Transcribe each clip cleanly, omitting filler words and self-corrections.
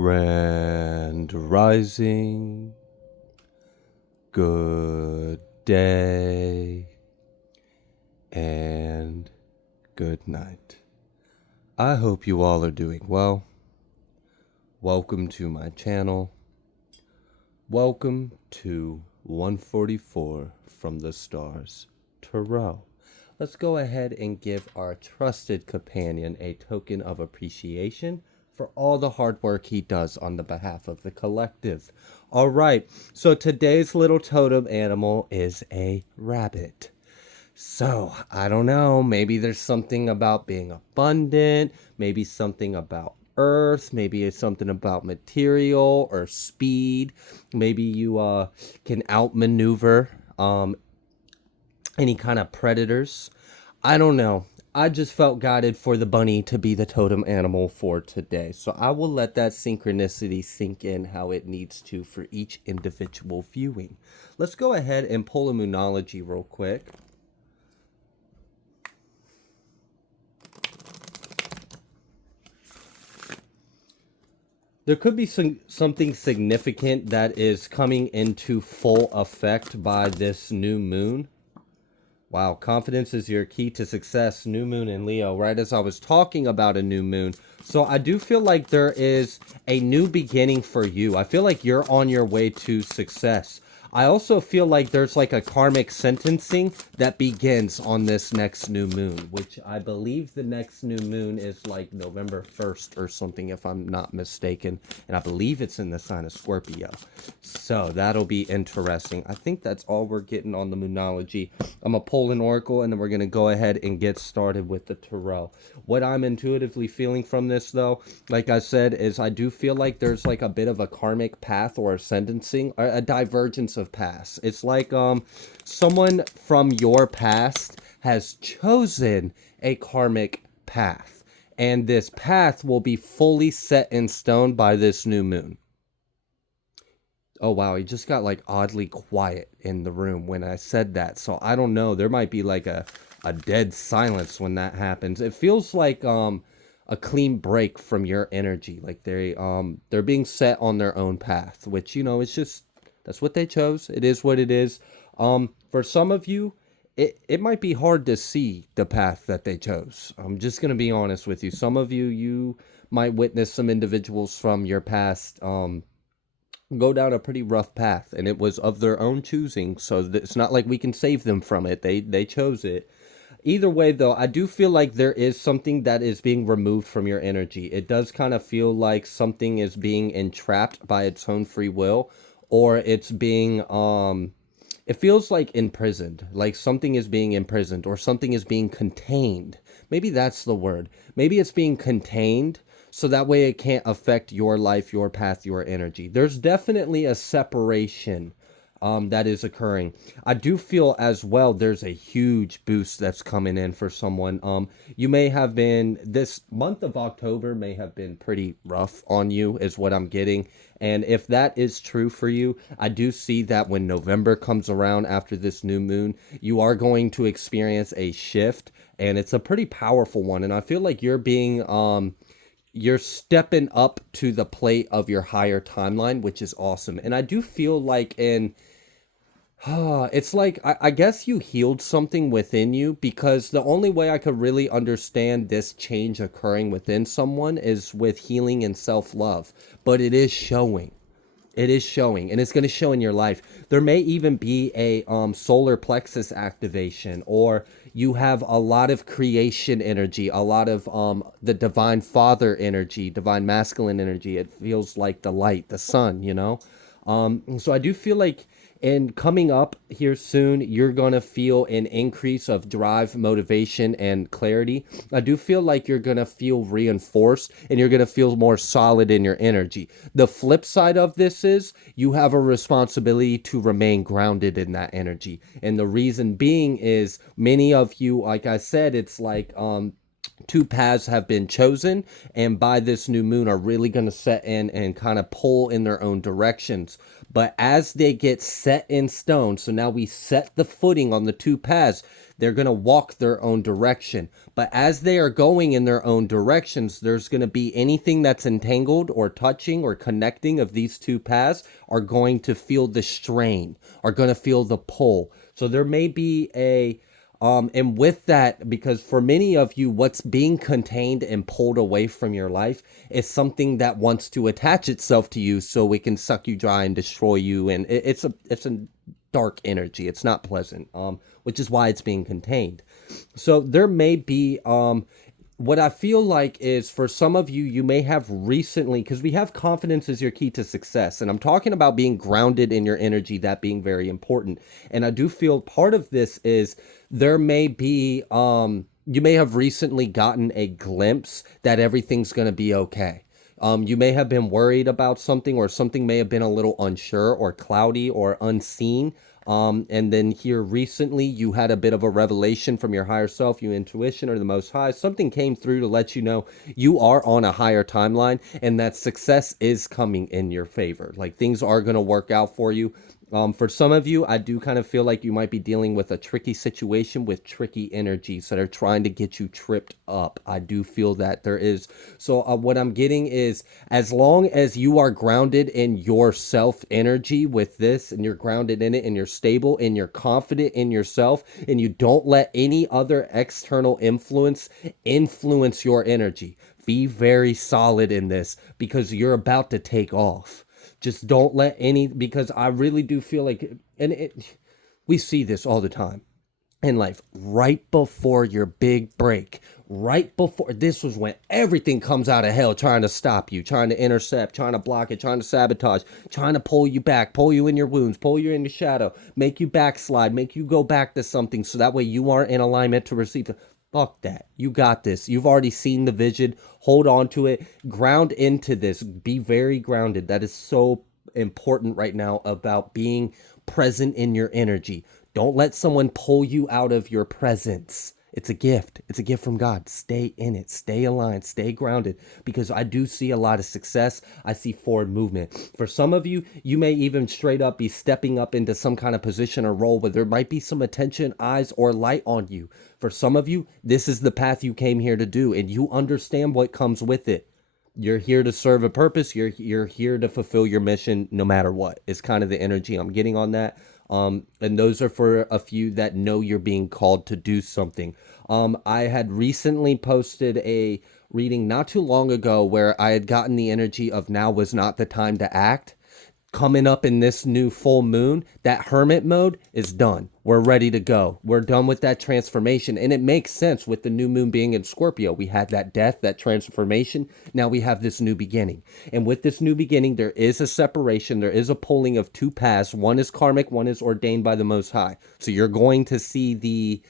Grand Rising, good day, and good night. I hope you all are doing well. Welcome to my channel. Welcome to 144 from the stars, Tarot. Let's go ahead and give our trusted companion a token of appreciation for all the hard work he does on the behalf of the collective. All right, so today's little totem animal is a rabbit. So, I don't know, maybe there's something about being abundant, maybe something about earth, maybe it's something about material or speed. Maybe you can outmaneuver any kind of predators. I don't know. I just felt guided for the bunny to be the totem animal for today. So I will let that synchronicity sink in how it needs to for each individual viewing. Let's go ahead and pull a Moonology real quick. There could be something significant that is coming into full effect by this new moon. Wow, confidence is your key to success. New moon in Leo, right as I was talking about a new moon. So I do feel like there is a new beginning for you. I feel like you're on your way to success. I also feel like there's like a karmic sentencing that begins on this next new moon, which I believe the next new moon is like November 1st or something, if I'm not mistaken. And I believe it's in the sign of Scorpio. So that'll be interesting. I think that's all we're getting on the Moonology. I'm going to pull an oracle and then we're going to go ahead and get started with the tarot. What I'm intuitively feeling from this, though, like I said, is I do feel like there's like a bit of a karmic path or a sentencing, or a divergence of paths. It's like someone from your past has chosen a karmic path, and this path will be fully set in stone by this new moon. Oh, wow, he just got like oddly quiet in the room when I said that. So I don't know. There might be like a dead silence when that happens. It feels like a clean break from your energy. Like they're being set on their own path, which, you know, it's just, that's what they chose. It is what it is. For some of you, it might be hard to see the path that they chose. I'm just going to be honest with you. Some of you, you might witness some individuals from your past, go down a pretty rough path, and it was of their own choosing, so it's not like we can save them from it. They chose it. Either way, though, I do feel like there is something that is being removed from your energy. It does kind of feel like something is being entrapped by its own free will, or it's being it feels like imprisoned, like something is being imprisoned, or something is being contained. Maybe that's the word. Maybe it's being contained, so that way it can't affect your life, your path, your energy. There's definitely a separation that is occurring. I do feel as well there's a huge boost that's coming in for someone. You may have been, this month of October may have been pretty rough on you, is what I'm getting. And if that is true for you, I do see that when November comes around after this new moon, you are going to experience a shift, and it's a pretty powerful one. And I feel like you're being you're stepping up to the plate of your higher timeline, which is awesome. And I do feel like it's like, I guess you healed something within you, because the only way I could really understand this change occurring within someone is with healing and self-love. But it is showing. It is showing, and it's going to show in your life. There may even be a solar plexus activation, or you have a lot of creation energy, a lot of the divine father energy, divine masculine energy. It feels like the light, the sun, you know? So I do feel like in coming up here soon, you're going to feel an increase of drive, motivation, and clarity. I do feel like you're going to feel reinforced, and you're going to feel more solid in your energy. The flip side of this is you have a responsibility to remain grounded in that energy. And the reason being is many of you, like I said, it's like two paths have been chosen, and by this new moon are really going to set in and kind of pull in their own directions. But as they get set in stone, so now we set the footing on the two paths, They're going to walk their own direction. But as they are going in their own directions, there's going to be anything that's entangled or touching or connecting of these two paths are going to feel the strain, are going to feel the pull. So there may be and with that, because for many of you, what's being contained and pulled away from your life is something that wants to attach itself to you so it can suck you dry and destroy you. And it's a dark energy. It's not pleasant, which is why it's being contained. So there may be, what I feel like is for some of you, you may have recently, because we have confidence is your key to success. And I'm talking about being grounded in your energy, that being very important. And I do feel part of this is there may be, you may have recently gotten a glimpse that everything's going to be okay. You may have been worried about something, or something may have been a little unsure or cloudy or unseen. And then here recently, you had a bit of a revelation from your higher self, your intuition, or the Most High. Something came through to let you know you are on a higher timeline and that success is coming in your favor. Like things are going to work out for you. For some of you, I do kind of feel like you might be dealing with a tricky situation with tricky energies that are trying to get you tripped up. I do feel that there is. So what I'm getting is, as long as you are grounded in your self energy with this, and you're grounded in it, and you're stable and you're confident in yourself, and you don't let any other external influence your energy, be very solid in this, because you're about to take off. Just don't let any, because I really do feel like, we see this all the time in life, right before your big break, right before, this was when everything comes out of hell trying to stop you, trying to intercept, trying to block it, trying to sabotage, trying to pull you back, pull you in your wounds, pull you in the shadow, make you backslide, make you go back to something so that way you aren't in alignment to receive the. Fuck that. You got this. You've already seen the vision. Hold on to it. Ground into this. Be very grounded. That is so important right now about being present in your energy. Don't let someone pull you out of your presence. It's a gift. It's a gift from God. Stay in it. Stay aligned. Stay grounded. Because I do see a lot of success. I see forward movement. For some of you, you may even straight up be stepping up into some kind of position or role where there might be some attention, eyes, or light on you. For some of you, this is the path you came here to do, and you understand what comes with it. You're here to serve a purpose. You're here to fulfill your mission no matter what. It's kind of the energy I'm getting on that. And those are for a few that know you're being called to do something. I had recently posted a reading not too long ago where I had gotten the energy of now was not the time to act. Coming up in this new full moon, that hermit mode is done. We're ready to go. We're done with that transformation. And it makes sense with the new moon being in Scorpio. We had that death, that transformation. Now we have this new beginning. And with this new beginning, there is a separation. There is a pulling of two paths. One is karmic, one is ordained by the Most High. So you're going to see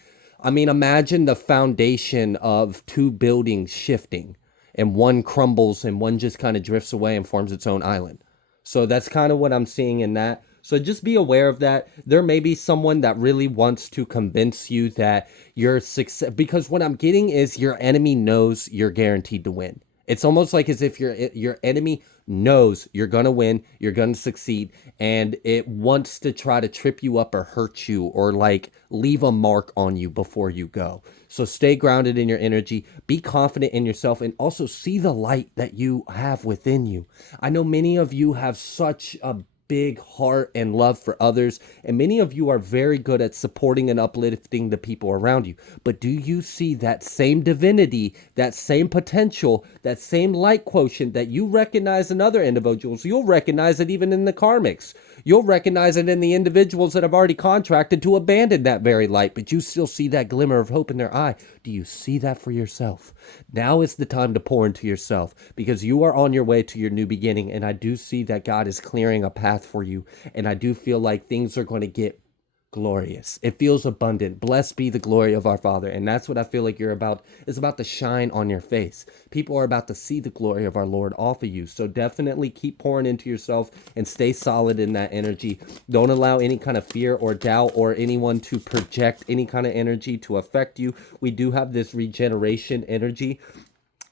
imagine the foundation of two buildings shifting, and one crumbles and one just kind of drifts away and forms its own island. So that's kind of what I'm seeing in that. So just be aware of that. There may be someone that really wants to convince you that you're success, because what I'm getting is your enemy knows you're guaranteed to win. It's almost like as if your enemy knows you're going to win, you're going to succeed, and it wants to try to trip you up or hurt you or like leave a mark on you before you go. So stay grounded in your energy, be confident in yourself, and also see the light that you have within you. I know many of you have such a big heart and love for others, and many of you are very good at supporting and uplifting the people around you. But do you see that same divinity, that same potential, that same light quotient that you recognize in other individuals? You'll recognize it even in the karmics. You'll recognize it in the individuals that have already contracted to abandon that very light, but you still see that glimmer of hope in their eye. Do you see that for yourself? Now is the time to pour into yourself, because you are on your way to your new beginning, and I do see that God is clearing a path for you, and I do feel like things are going to get glorious. It feels abundant. Blessed be the glory of our Father. And that's what I feel like you're about. It's about to shine on your face. People are about to see the glory of our Lord off of you. So definitely keep pouring into yourself and stay solid in that energy. Don't allow any kind of fear or doubt or anyone to project any kind of energy to affect you. We do have this regeneration energy.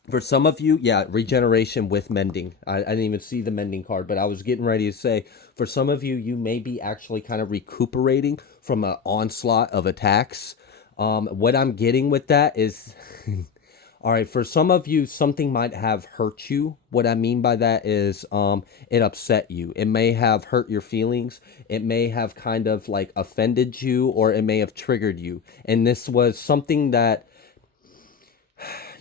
For some of you, regeneration with mending. I didn't even see the mending card, but I was getting ready to say, for some of you, you may be actually kind of recuperating from an onslaught of attacks. What I'm getting with that is, all right, for some of you, something might have hurt you. What I mean by that is, it upset you. It may have hurt your feelings. It may have kind of like offended you, or it may have triggered you. And this was something that,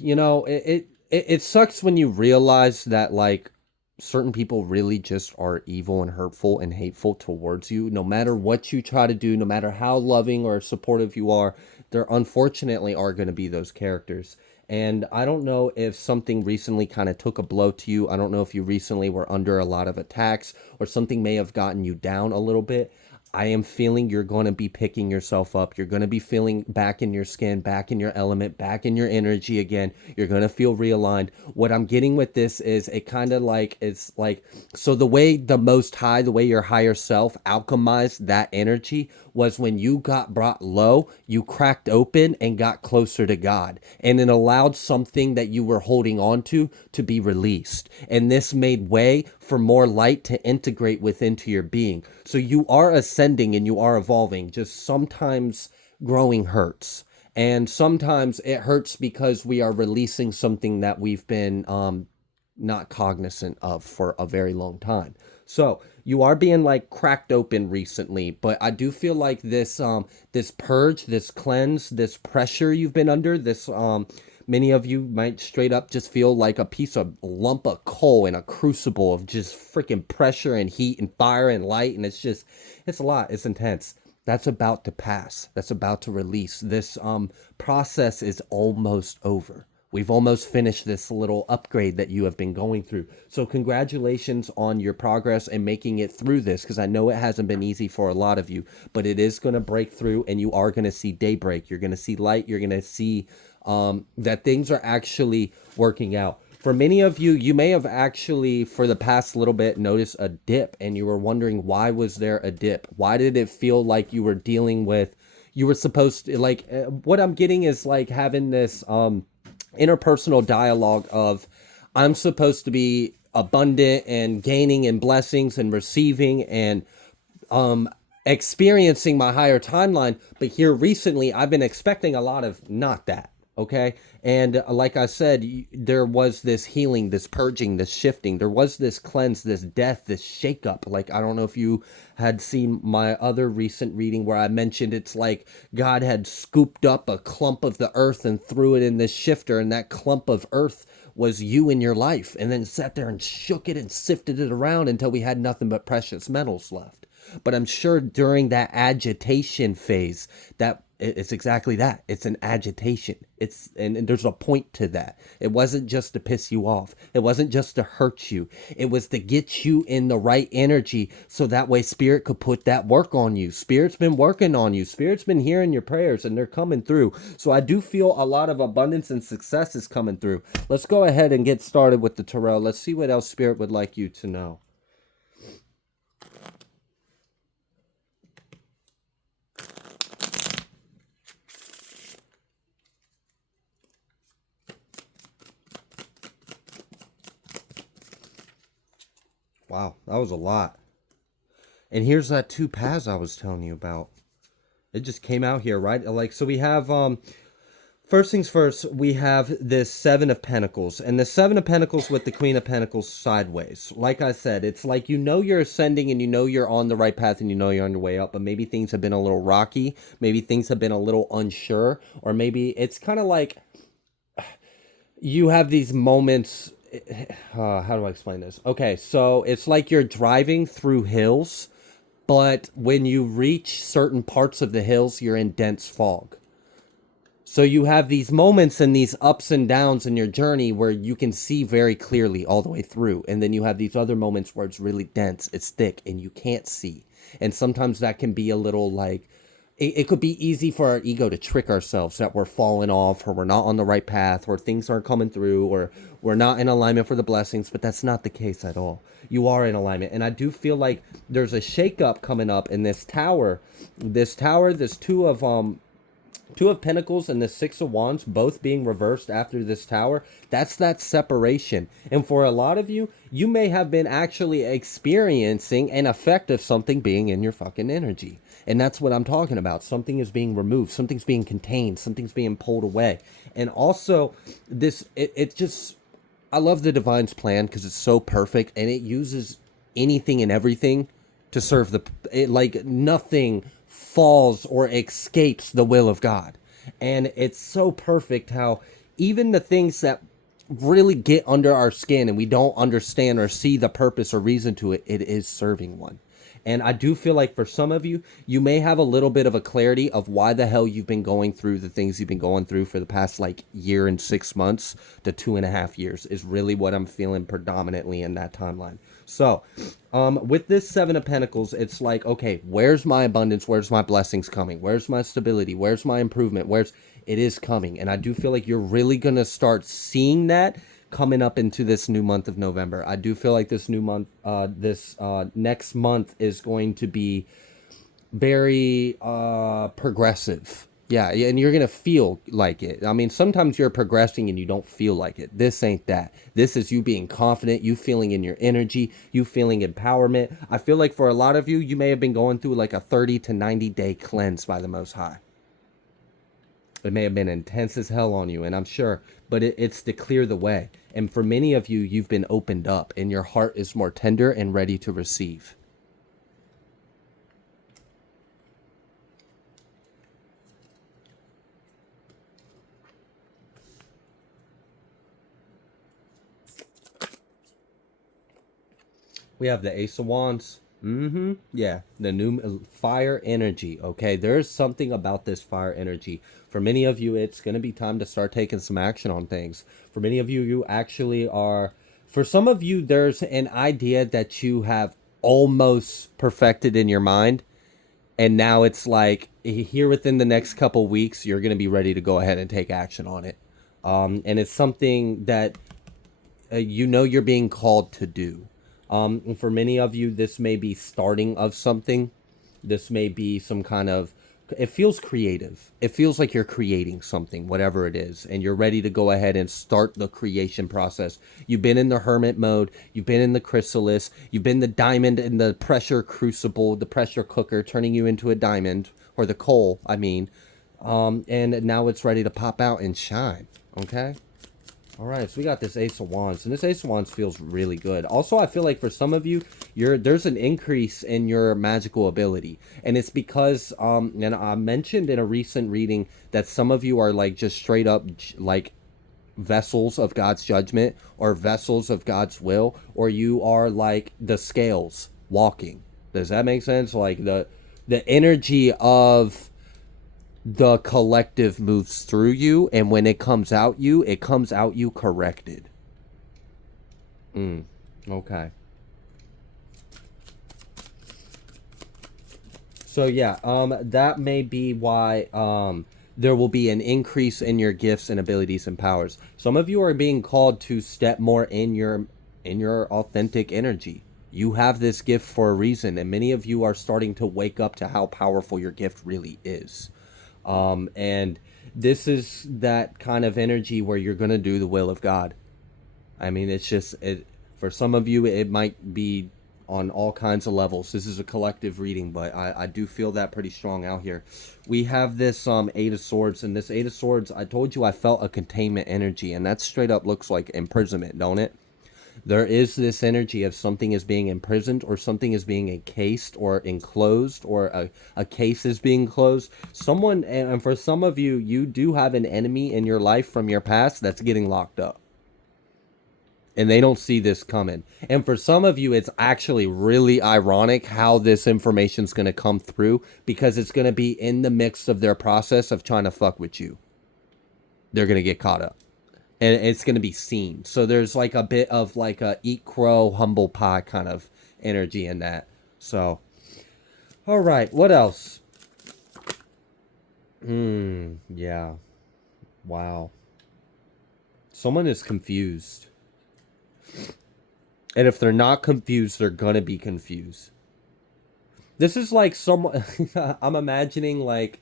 it sucks when you realize that, like, certain people really just are evil and hurtful and hateful towards you. No matter what you try to do, no matter how loving or supportive you are, there unfortunately are going to be those characters. And I don't know if something recently kind of took a blow to you. I don't know if you recently were under a lot of attacks, or something may have gotten you down a little bit. I am feeling you're going to be picking yourself up. You're going to be feeling back in your skin, back in your element, back in your energy again. You're going to feel realigned. What I'm getting with this is, it kind of like, it's like, so the way the Most High, the way your higher self alchemized that energy was when you got brought low, you cracked open and got closer to God. And it allowed something that you were holding on to be released. And this made way for more light to integrate within to your being. So you are ascending and you are evolving. Just sometimes growing hurts. And sometimes it hurts because we are releasing something that we've been not cognizant of for a very long time. So you are being like cracked open recently, but I do feel like this this purge, this cleanse, this pressure you've been under, this many of you might straight up just feel like a piece of lump of coal in a crucible of just freaking pressure and heat and fire and light, and it's a lot, it's intense. That's about to pass. That's about to release. This process is almost over. We've almost finished this little upgrade that you have been going through. So congratulations on your progress and making it through this, because I know it hasn't been easy for a lot of you, but it is going to break through, and you are going to see daybreak. You're going to see light. You're going to see that things are actually working out. For many of you, you may have actually, for the past little bit, noticed a dip, and you were wondering, why was there a dip? Why did it feel like you were dealing with, you were supposed to, like, what I'm getting is like having this interpersonal dialogue of, I'm supposed to be abundant and gaining in blessings and receiving and experiencing my higher timeline, but here recently I've been expecting a lot of not that. Okay. And like I said, there was this healing, this purging, this shifting. There was this cleanse, this death, this shakeup. Like, I don't know if you had seen my other recent reading where I mentioned it's like God had scooped up a clump of the earth and threw it in this shifter. And that clump of earth was you in your life, and then sat there and shook it and sifted it around until we had nothing but precious metals left. But I'm sure during that agitation phase, that it's exactly that. It's an agitation. And there's a point to that. It wasn't just to piss you off. It wasn't just to hurt you. It was to get you in the right energy, so that way Spirit could put that work on you. Spirit's been working on you. Spirit's been hearing your prayers, and they're coming through. So I do feel a lot of abundance and success is coming through. Let's go ahead and get started with the tarot. Let's see what else Spirit would like you to know. Wow, that was a lot. And here's that 2 paths I was telling you about. It just came out here, right? Like, so we have, first things first, we have this 7 of Pentacles. And the 7 of Pentacles with the Queen of Pentacles sideways. Like I said, it's like, you know you're ascending and you know you're on the right path and you know you're on your way up. But maybe things have been a little rocky. Maybe things have been a little unsure. Or maybe it's kind of like you have these moments. How do I explain this? Okay, so it's like you're driving through hills, but when you reach certain parts of the hills, you're in dense fog. So you have these moments and these ups and downs in your journey where you can see very clearly all the way through. And then you have these other moments where it's really dense, it's thick, and you can't see. And sometimes that can be a little like, it could be easy for our ego to trick ourselves that we're falling off, or we're not on the right path, or things aren't coming through, or we're not in alignment for the blessings. But that's not the case at all. You are in alignment. And I do feel like there's a shakeup coming up in this tower. This 2 of Two of Pentacles and the Six of Wands both being reversed after this tower, that's that separation. And for a lot of you, you may have been actually experiencing an effect of something being in your fucking energy. And that's what I'm talking about. Something is being removed, something's being contained, something's being pulled away. And also, it just, I love the Divine's plan because it's so perfect and it uses anything and everything to serve like nothing falls or escapes the will of God. And it's so perfect how even the things that really get under our skin and we don't understand or see the purpose or reason to it, it is serving one. And I do feel like for some of you, you may have a little bit of a clarity of why the hell you've been going through the things you've been going through for the past like year and 6 months to 2.5 years is really what I'm feeling predominantly in that timeline. So with this Seven of Pentacles, it's like, okay, where's my abundance? Where's my blessings coming? Where's my stability? Where's my improvement? It is coming. And I do feel like you're really going to start seeing that coming up into this new month of November. I do feel like this new month, next month is going to be very progressive. Yeah, and you're going to feel like it. I mean, sometimes you're progressing and you don't feel like it. This ain't that. This is you being confident, you feeling in your energy, you feeling empowerment. I feel like for a lot of you, you may have been going through like a 30 to 90 day cleanse by the Most High. It may have been intense as hell on you, and I'm sure, but it's to clear the way. And for many of you, you've been opened up, and your heart is more tender and ready to receive. We have the Ace of Wands. Yeah, the new fire energy. Okay, there's something about this fire energy. For many of you, it's going to be time to start taking some action on things. For many of you, you actually are. For some of you, there's an idea that you have almost perfected in your mind. And now it's like here within the next couple weeks, you're going to be ready to go ahead and take action on it. And it's something that you know you're being called to do. And for many of you, this may be starting of something. This may be some kind of, it feels creative. It feels like you're creating something, whatever it is, and you're ready to go ahead and start the creation process. You've been in the Hermit Mode. You've been in the Chrysalis. You've been the diamond in the pressure crucible, the pressure cooker, turning you into a diamond, or the coal, I mean. And now it's ready to pop out and shine, okay? All right, so we got this Ace of Wands, and this Ace of Wands feels really good. Also, I feel like for some of you, there's an increase in your magical ability, and it's because, and I mentioned in a recent reading that some of you are like just straight up like vessels of God's judgment or vessels of God's will, or you are like the scales walking. Does that make sense? Like the energy of the collective moves through you, and when it comes out you corrected. Okay. So yeah, that may be why there will be an increase in your gifts and abilities and powers. Some of you are being called to step more in your authentic energy. You have this gift for a reason, and many of you are starting to wake up to how powerful your gift really is. And this is that kind of energy where you're going to do the will of God. I mean, it's just, for some of you, it might be on all kinds of levels. This is a collective reading, but I do feel that pretty strong out here. We have this Eight of Swords, and this Eight of Swords, I told you I felt a containment energy, and that straight up looks like imprisonment, don't it? There is this energy of something is being imprisoned, or something is being encased or enclosed, or a case is being closed. Someone, and for some of you, you do have an enemy in your life from your past that's getting locked up. And they don't see this coming. And for some of you, it's actually really ironic how this information is going to come through, because it's going to be in the mix of their process of trying to fuck with you. They're going to get caught up. And it's going to be seen. So there's like a bit of like a eat crow, humble pie kind of energy in that. So, all right. What else? Yeah. Wow. Someone is confused. And if they're not confused, they're going to be confused. This is like someone, I'm imagining like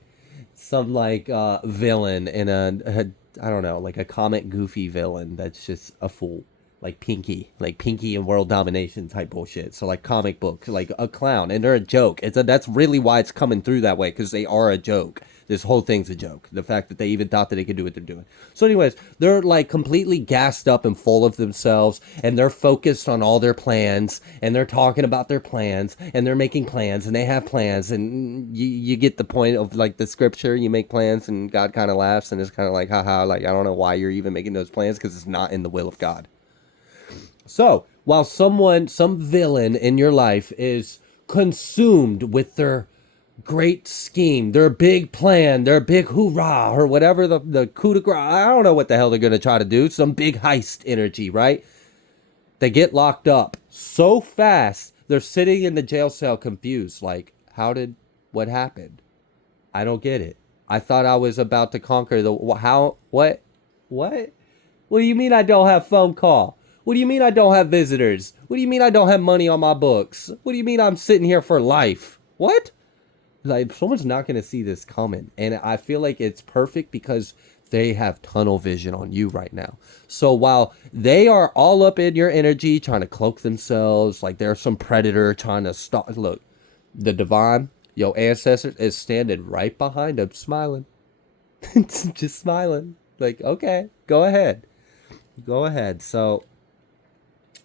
some like villain in a I don't know, like a comic goofy villain that's just a fool. Like Pinky and world domination type bullshit. So like comic book, like a clown, and they're a joke. That's really why it's coming through that way, because they are a joke. This whole thing's a joke. The fact that they even thought that they could do what they're doing. So, anyways, they're like completely gassed up and full of themselves, and they're focused on all their plans, and they're talking about their plans, and they're making plans, and they have plans, and you get the point of like the scripture. You make plans, and God kind of laughs, and it's kind of like, haha, like I don't know why you're even making those plans, because it's not in the will of God. So, while some villain in your life is consumed with their great scheme, their big plan, their big hoorah, or whatever the coup de grace, I don't know what the hell they're going to try to do, some big heist energy, right? They get locked up so fast, they're sitting in the jail cell confused, like, what happened? I don't get it. I thought I was about to conquer what? What do you mean I don't have phone call? What do you mean I don't have visitors? What do you mean I don't have money on my books? What do you mean I'm sitting here for life? What? Like, someone's not going to see this coming. And I feel like it's perfect because they have tunnel vision on you right now. So while they are all up in your energy, trying to cloak themselves, like there's some predator trying to stop. Look, the divine, your ancestor, is standing right behind them, smiling. Just smiling. Like, okay, go ahead. Go ahead. So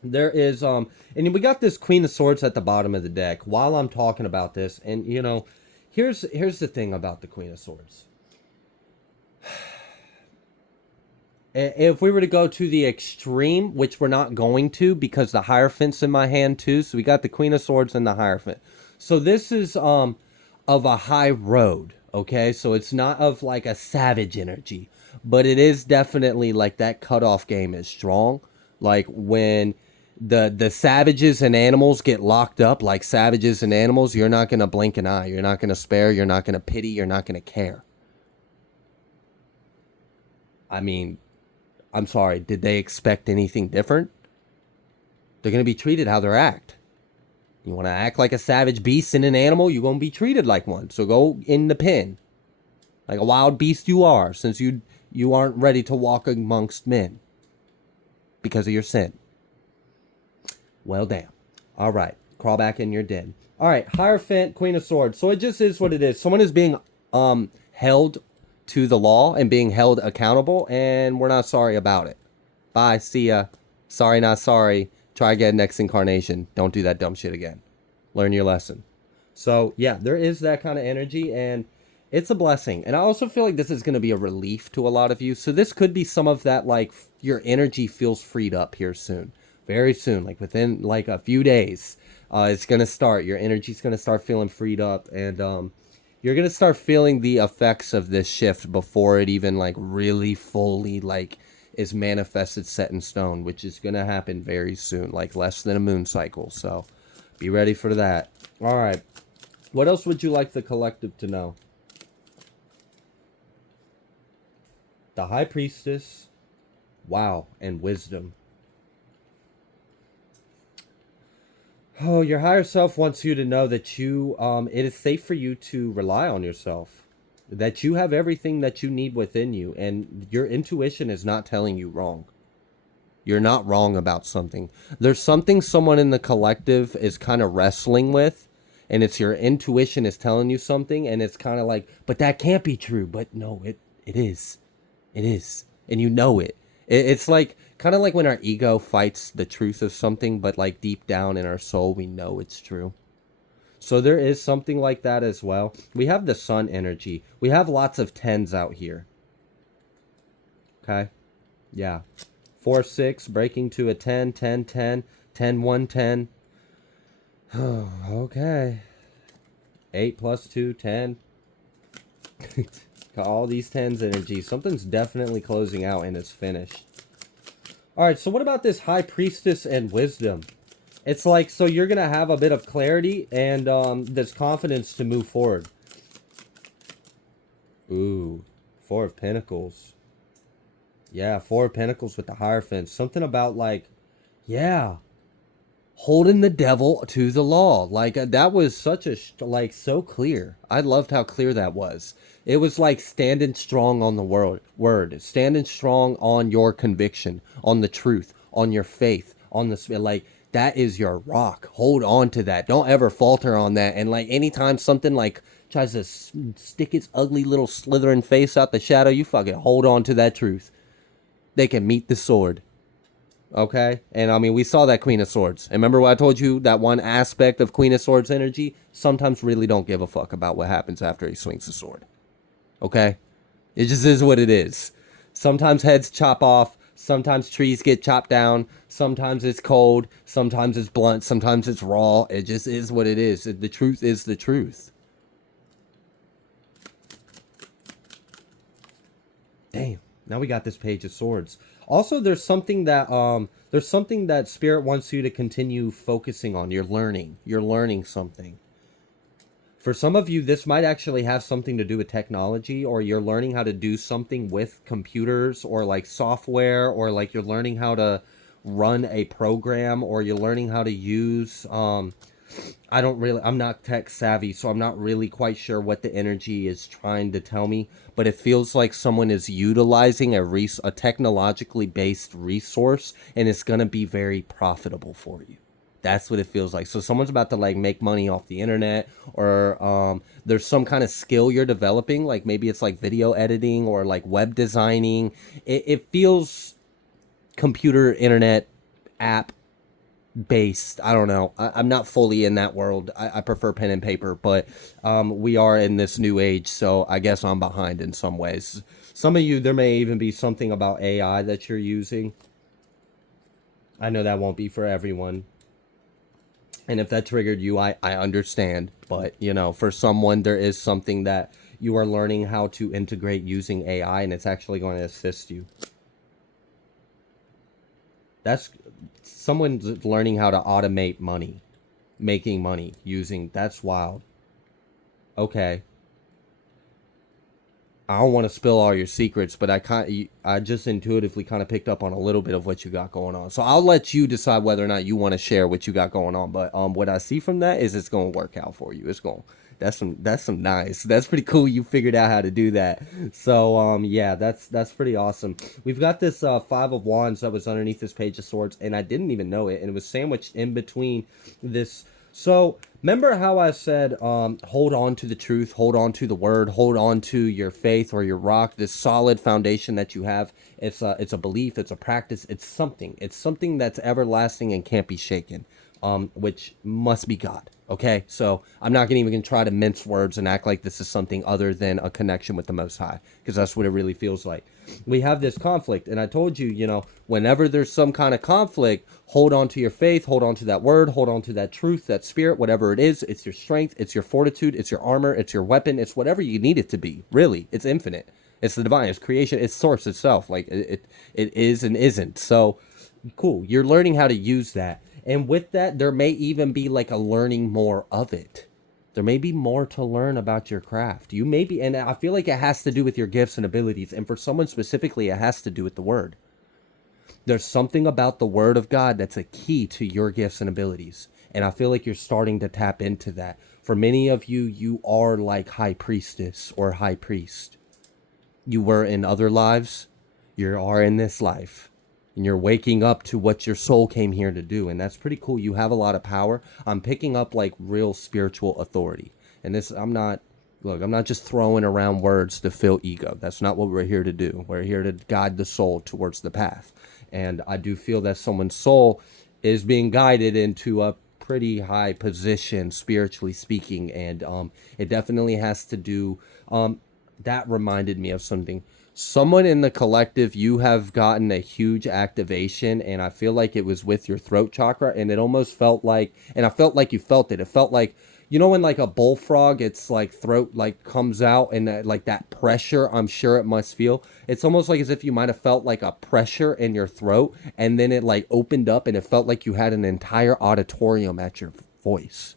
there is and we got this Queen of Swords at the bottom of the deck while I'm talking about this. And you know, here's the thing about the Queen of Swords. If we were to go to the extreme, which we're not going to because the Hierophant's in my hand too, so we got the Queen of Swords and the Hierophant. So this is of a high road, okay? So it's not of like a savage energy, but it is definitely like that cutoff game is strong. Like when the savages and animals get locked up, like savages and animals, you're not going to blink an eye. You're not going to spare. You're not going to pity. You're not going to care. I mean, I'm sorry. Did they expect anything different? They're going to be treated how they act. You want to act like a savage beast and an animal, you're going to be treated like one. So go in the pen. Like a wild beast you are, since you aren't ready to walk amongst men because of your sin. Well, damn. All right. Crawl back in your den. All right. Hierophant, Queen of Swords. So it just is what it is. Someone is being held to the law and being held accountable, and we're not sorry about it. Bye. See ya. Sorry, not sorry. Try again next incarnation. Don't do that dumb shit again. Learn your lesson. So, yeah, there is that kind of energy, and it's a blessing. And I also feel like this is going to be a relief to a lot of you. So this could be some of that, like, your energy feels freed up here soon. Very soon, like within like a few days, it's going to start. Your energy's going to start feeling freed up, and you're going to start feeling the effects of this shift before it even like really fully like is manifested, set in stone, which is going to happen very soon, like less than a moon cycle. So be ready for that. All right. What else would you like the collective to know? The High Priestess. Wow. And wisdom. Oh, your higher self wants you to know that you, it is safe for you to rely on yourself. That you have everything that you need within you, and your intuition is not telling you wrong. You're not wrong about something. There's something someone in the collective is kind of wrestling with, and it's your intuition is telling you something, and it's kind of like, but that can't be true. But no, it is. It is. And you know it. It's like, kind of like when our ego fights the truth of something, but like deep down in our soul, we know it's true. So there is something like that as well. We have the sun energy. We have lots of 10s out here. Okay. Yeah. 4, 6, breaking to a 10, 10, 10, 10, 1, 10. Okay. 8 plus 2, 10. All these 10s energy. Something's definitely closing out and it's finished. Alright, so what about this High Priestess and Wisdom? It's like, so you're going to have a bit of clarity and this confidence to move forward. Ooh, 4 of Pentacles. Yeah, 4 of Pentacles with the Hierophant. Something about like, yeah, holding the devil to the law. Like that was such a like so clear. I loved how clear that was. It was like standing strong on the word, standing strong on your conviction, on the truth, on your faith, on the like that is your rock. Hold on to that. Don't ever falter on that. And like anytime something like tries to stick its ugly little slithering face out the shadow, you fucking hold on to that truth. They can meet the sword. Okay? And I mean, we saw that Queen of Swords. And remember what I told you? That one aspect of Queen of Swords energy sometimes really don't give a fuck about what happens after he swings the sword. Okay? It just is what it is. Sometimes heads chop off. Sometimes trees get chopped down. Sometimes it's cold. Sometimes it's blunt. Sometimes it's raw. It just is what it is. The truth is the truth. Damn. Now we got this Page of Swords. Also, there's something that Spirit wants you to continue focusing on. You're learning something. For some of you, this might actually have something to do with technology, or you're learning how to do something with computers or like software, or like you're learning how to run a program, or you're learning how to use I'm not tech savvy, so I'm not really quite sure what the energy is trying to tell me, but it feels like someone is utilizing a technologically based resource, and it's going to be very profitable for you. That's what it feels like. So someone's about to like make money off the internet, or there's some kind of skill you're developing, like maybe it's like video editing or like web designing. It feels computer internet app based. I don't know. I'm not fully in that world. I prefer pen and paper, but we are in this new age, so I guess I'm behind in some ways. Some of you, there may even be something about AI that you're using. I know that won't be for everyone. And if that triggered you, I understand. But, you know, for someone, there is something that you are learning how to integrate using AI, and it's actually going to assist you. That's someone's learning how to automate money, making money using, that's wild. Okay. I don't want to spill all your secrets, but I just intuitively kind of picked up on a little bit of what you got going on. So I'll let you decide whether or not you want to share what you got going on. But what I see from that is it's going to work out for you. That's some nice. That's pretty cool. You figured out how to do that. So yeah, that's pretty awesome. We've got this Five of Wands that was underneath this Page of Swords, and I didn't even know it, and it was sandwiched in between this. So remember how I said, hold on to the truth, hold on to the word, hold on to your faith or your rock, this solid foundation that you have. It's a belief, it's a practice, it's something that's everlasting and can't be shaken, which must be God. Okay, so I'm not even going to try to mince words and act like this is something other than a connection with the Most High, because that's what it really feels like. We have this conflict, and I told you, you know, whenever there's some kind of conflict, hold on to your faith, hold on to that word, hold on to that truth, that spirit, whatever it is. It's your strength, it's your fortitude, it's your armor, it's your weapon, it's whatever you need it to be. Really, it's infinite. It's the divine, it's creation, it's source itself. Like it is and isn't. So cool, you're learning how to use that. And with that, there may even be like a learning more of it. There may be more to learn about your craft. You may be, and I feel like it has to do with your gifts and abilities. And for someone specifically, it has to do with the word. There's something about the word of God that's a key to your gifts and abilities. And I feel like you're starting to tap into that. For many of you, you are like high priestess or high priest. You were in other lives. You are in this life. And you're waking up to what your soul came here to do. And that's pretty cool. You have a lot of power. I'm picking up like real spiritual authority. And this, I'm not just throwing around words to fill ego. That's not what we're here to do. We're here to guide the soul towards the path. And I do feel that someone's soul is being guided into a pretty high position, spiritually speaking. And it definitely has to do, that reminded me of something. Someone in the collective, you have gotten a huge activation, and I feel like it was with your throat chakra, and it almost felt like, and I felt like you felt it. It felt like, you know, when like a bullfrog, it's like throat like comes out, and like that pressure, I'm sure it must feel. It's almost like as if you might have felt like a pressure in your throat, and then it like opened up, and it felt like you had an entire auditorium at your voice.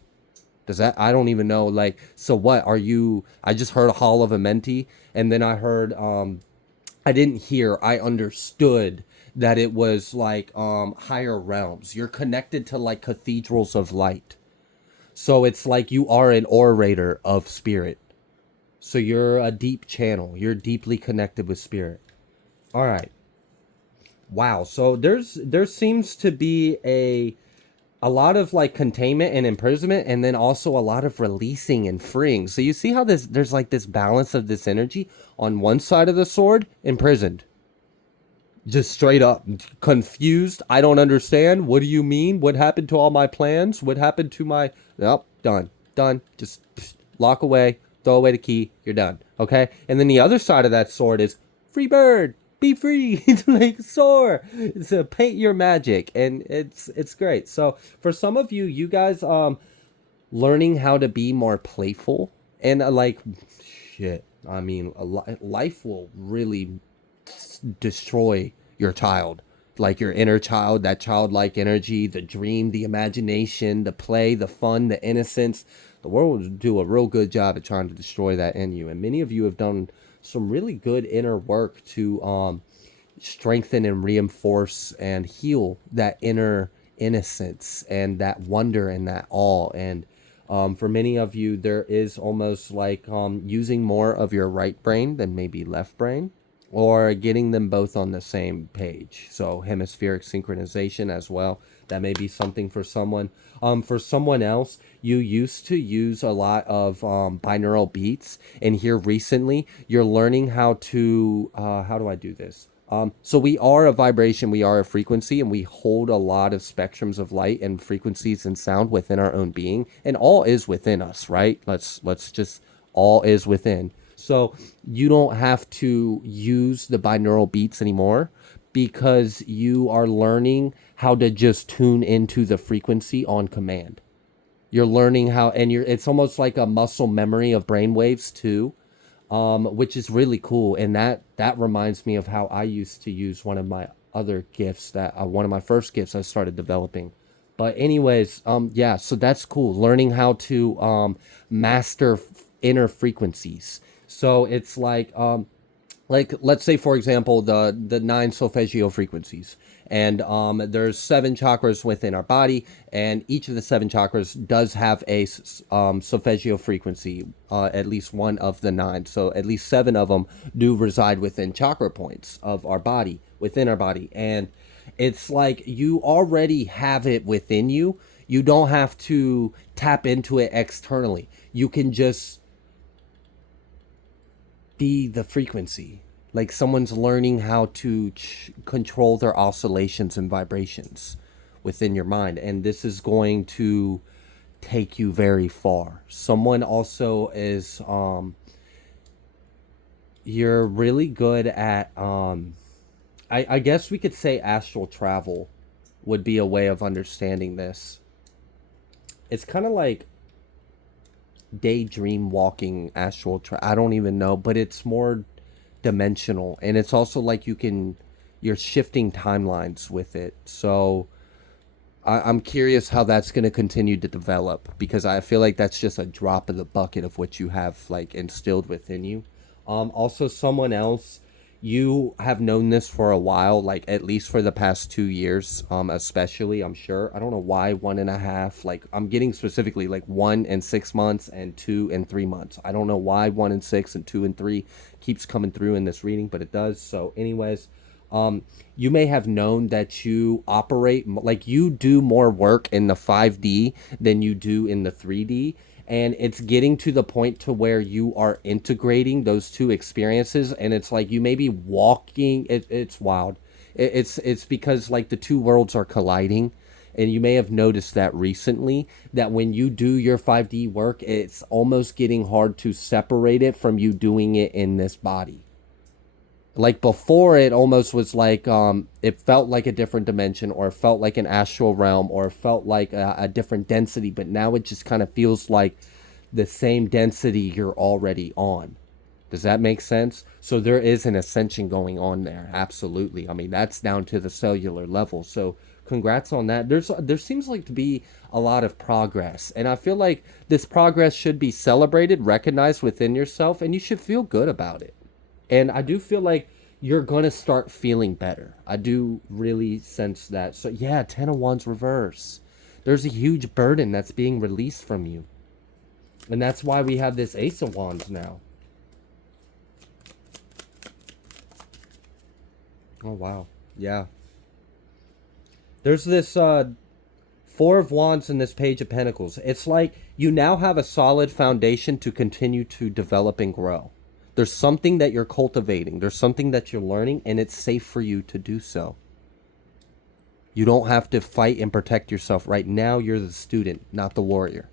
Does that, I don't even know, like, so what are you, I just heard a Hall of a Mentee, and then I heard, I didn't hear, I understood that it was like higher realms. You're connected to like cathedrals of light. So it's like you are an orator of spirit. So you're a deep channel. You're deeply connected with spirit. All right. Wow. So there seems to be a lot of like containment and imprisonment, and then also a lot of releasing and freeing. So you see how there's like this balance of this energy. On one side of the sword, imprisoned, just straight up confused. I don't understand. What do you mean? What happened to all my plans? What happened to my... Nope, done. Just lock away, throw away the key, you're done. Okay. And then the other side of that sword is free bird, be free. It's like soar. It's a paint your magic, and it's great. So for some of you, you guys learning how to be more playful and like shit. I mean, life will really destroy your child, like your inner child, that childlike energy, the dream, the imagination, the play, the fun, the innocence. The world will do a real good job at trying to destroy that in you, and many of you have done some really good inner work to strengthen and reinforce and heal that inner innocence and that wonder and that awe. And for many of you, there is almost like using more of your right brain than maybe left brain, or getting them both on the same page. So hemispheric synchronization as well. That may be something for someone. For someone else, you used to use a lot of binaural beats, and here recently, you're learning how to, how do I do this? So we are a vibration, we are a frequency, and we hold a lot of spectrums of light and frequencies and sound within our own being, and all is within us, right? Let's just, all is within. So you don't have to use the binaural beats anymore, because you are learning how to just tune into the frequency on command. You're learning how, and it's almost like a muscle memory of brainwaves too, which is really cool. And that reminds me of how I used to use one of my other gifts, that one of my first gifts I started developing. But anyways, yeah, so that's cool. Learning how to master inner frequencies. So it's like let's say, for example, the 9 solfeggio frequencies, and there's 7 chakras within our body, and each of the 7 chakras does have a solfeggio frequency, at least one of the 9. So at least 7 of them do reside within chakra points of our body, within our body. And it's like you already have it within you. You don't have to tap into it externally. You can just be the frequency. Like someone's learning how to control their oscillations and vibrations within your mind. And this is going to take you very far. Someone also is, you're really good at, I guess we could say astral travel would be a way of understanding this. It's kind of like daydream walking, astral I don't even know, but it's more dimensional, and it's also like you're shifting timelines with it. So I'm curious how that's going to continue to develop, because I feel like that's just a drop in the bucket of what you have like instilled within you. Also, someone else, you have known this for a while, like at least for the past 2 years, especially, I'm sure. I don't know why 1.5, like I'm getting specifically like 1 and 6 months and 2 and 3 months. I don't know why 1 and 6 and 2 and 3 keeps coming through in this reading, but it does. So anyways, you may have known that you operate, like you do more work in the 5D than you do in the 3D. And it's getting to the point to where you are integrating those two experiences, and it's like you may be walking, it's wild. It's because like the two worlds are colliding, and you may have noticed that recently, that when you do your 5D work, it's almost getting hard to separate it from you doing it in this body. Like before, it almost was like it felt like a different dimension, or it felt like an astral realm, or it felt like a different density, but now it just kind of feels like the same density you're already on. Does that make sense? So there is an ascension going on there. Absolutely. I mean, that's down to the cellular level. So congrats on that. There seems like to be a lot of progress, and I feel like this progress should be celebrated, recognized within yourself, and you should feel good about it. And I do feel like you're going to start feeling better. I do really sense that. So yeah, 10 of Wands reverse. There's a huge burden that's being released from you. And that's why we have this Ace of Wands now. Oh, wow. Yeah. There's this Four of Wands and this Page of Pentacles. It's like you now have a solid foundation to continue to develop and grow. There's something that you're cultivating. There's something that you're learning, and it's safe for you to do so. You don't have to fight and protect yourself. Right now, you're the student, not the warrior.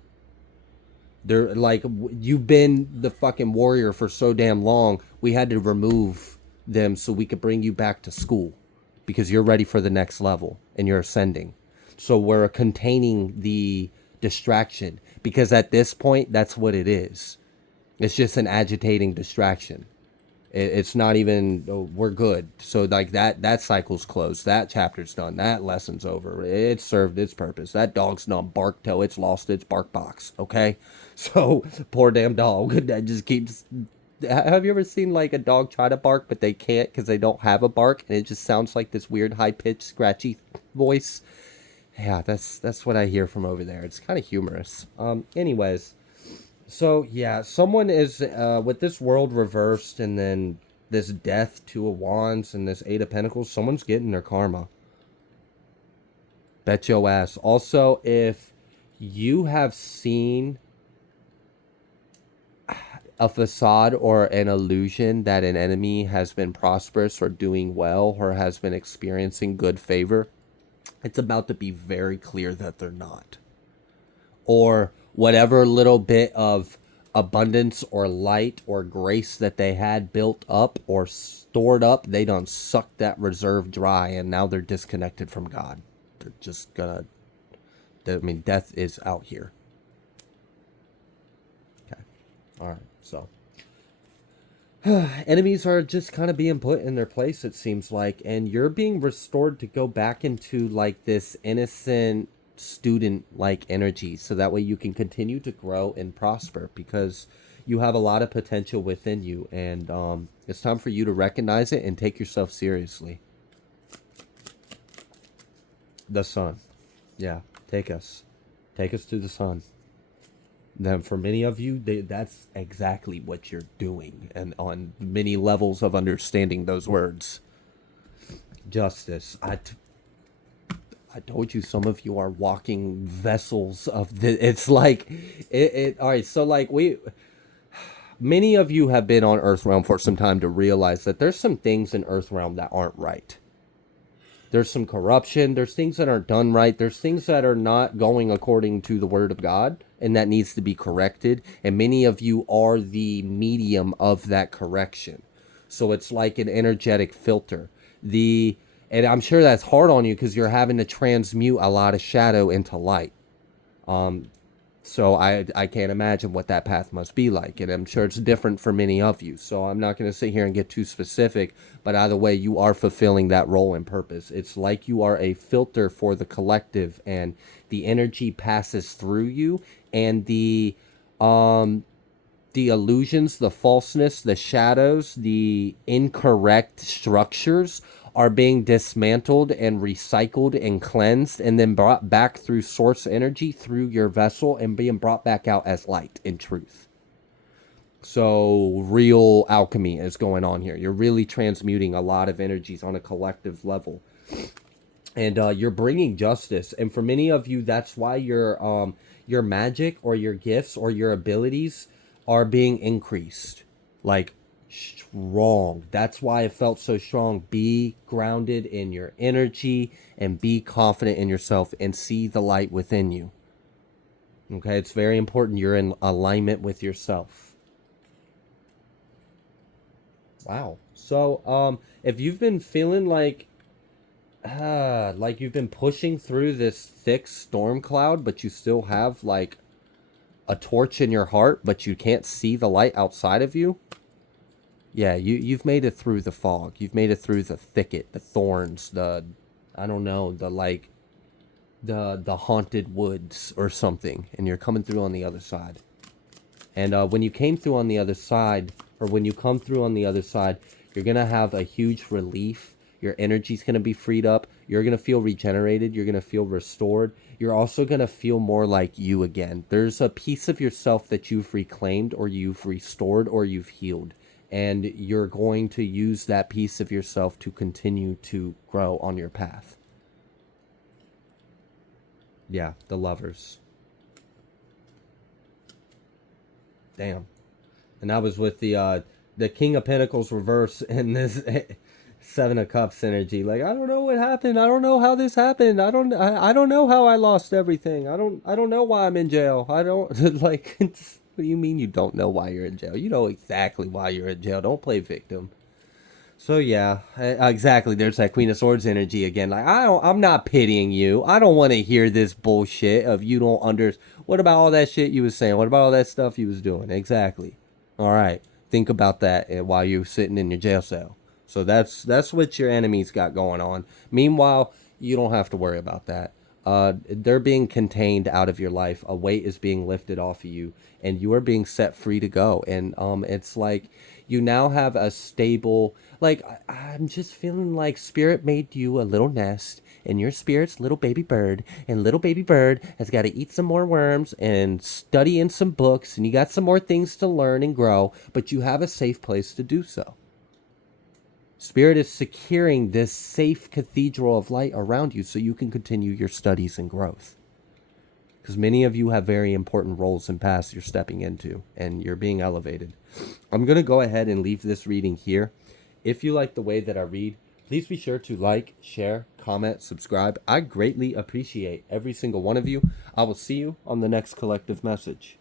They're like, you've been the fucking warrior for so damn long, we had to remove them so we could bring you back to school because you're ready for the next level and you're ascending. So we're containing the distraction because at this point, that's what it is. It's just an agitating distraction. It's not even, oh, we're good. So like that cycle's closed. That chapter's done. That lesson's over. It served its purpose. That dog's not barked till it's lost its bark box. Okay? So poor damn dog that just keeps... Have you ever seen like a dog try to bark but they can't because they don't have a bark and it just sounds like this weird high-pitched scratchy voice? Yeah, that's what I hear from over there. It's kind of humorous. Anyways... So, yeah, someone is, with this world reversed and then this death, Two of Wands, and this Eight of Pentacles, someone's getting their karma. Bet your ass. Also, if you have seen a facade or an illusion that an enemy has been prosperous or doing well or has been experiencing good favor, it's about to be very clear that they're not. Or whatever little bit of abundance or light or grace that they had built up or stored up, they done sucked that reserve dry and now they're disconnected from God. They're just gonna... I mean, death is out here. Okay. Alright, so... enemies are just kind of being put in their place, it seems like, and you're being restored to go back into, like, this innocent... student-like energy so that way you can continue to grow and prosper because you have a lot of potential within you and it's time for you to recognize it and take yourself seriously. The sun. Yeah, take us to the sun. Then for many of you, that's exactly what you're doing and on many levels of understanding those words. Justice. I told you some of you are walking vessels of the... It's like... All right, so like many of you have been on Earthrealm for some time to realize that there's some things in Earthrealm that aren't right. There's some corruption. There's things that aren't done right. There's things that are not going according to the Word of God, and that needs to be corrected. And many of you are the medium of that correction. So it's like an energetic filter. And I'm sure that's hard on you because you're having to transmute a lot of shadow into light. So I can't imagine what that path must be like. And I'm sure it's different for many of you. So I'm not going to sit here and get too specific. But either way, you are fulfilling that role and purpose. It's like you are a filter for the collective. And the energy passes through you. And the illusions, the falseness, the shadows, the incorrect structures are being dismantled and recycled and cleansed and then brought back through source energy through your vessel and being brought back out as light and truth. So real alchemy is going on here. You're really transmuting a lot of energies on a collective level. And you're bringing justice. And for many of you, that's why your magic or your gifts or your abilities are being increased. Like, strong. That's why it felt so strong. Be grounded in your energy and be confident in yourself and see the light within you. Okay, it's very important you're in alignment with yourself. Wow. So, if you've been feeling like you've been pushing through this thick storm cloud, but you still have like a torch in your heart, but you can't see the light outside of you. Yeah, you've made it through the fog. You've made it through the thicket, the thorns, I don't know, the haunted woods or something. And you're coming through on the other side. And when you came through on the other side, or when you come through on the other side, You're going to have a huge relief. Your energy's going to be freed up. You're going to feel regenerated. You're going to feel restored. You're also going to feel more like you again. There's a piece of yourself that you've reclaimed or you've restored or you've healed. And you're going to use that piece of yourself to continue to grow on your path. Yeah, the Lovers. Damn. And I was with the King of Pentacles reverse and this Seven of Cups energy. Like, I don't know what happened. I don't know how this happened. I don't know how I lost everything. I don't know why I'm in jail. I don't like what do you mean you don't know why you're in jail? You know exactly why you're in jail. Don't play victim. So yeah, exactly. There's that Queen of Swords energy again. Like, I'm not pitying you. I don't want to hear this bullshit of you don't under. What about all that shit you was saying? What about all that stuff you was doing? Exactly. All right. Think about that while you're sitting in your jail cell. So that's what your enemies got going on. Meanwhile, you don't have to worry about that. They're being contained out of your life. A weight is being lifted off of you, and you are being set free to go. And it's like you now have a stable. Like, I'm just feeling like Spirit made you a little nest, and your spirit's little baby bird, and little baby bird has got to eat some more worms and study in some books, and you got some more things to learn and grow, but you have a safe place to do so. Spirit is securing this safe cathedral of light around you so you can continue your studies and growth. Because many of you have very important roles and paths you're stepping into, and you're being elevated. I'm going to go ahead and leave this reading here. If you like the way that I read, please be sure to like, share, comment, subscribe. I greatly appreciate every single one of you. I will see you on the next collective message.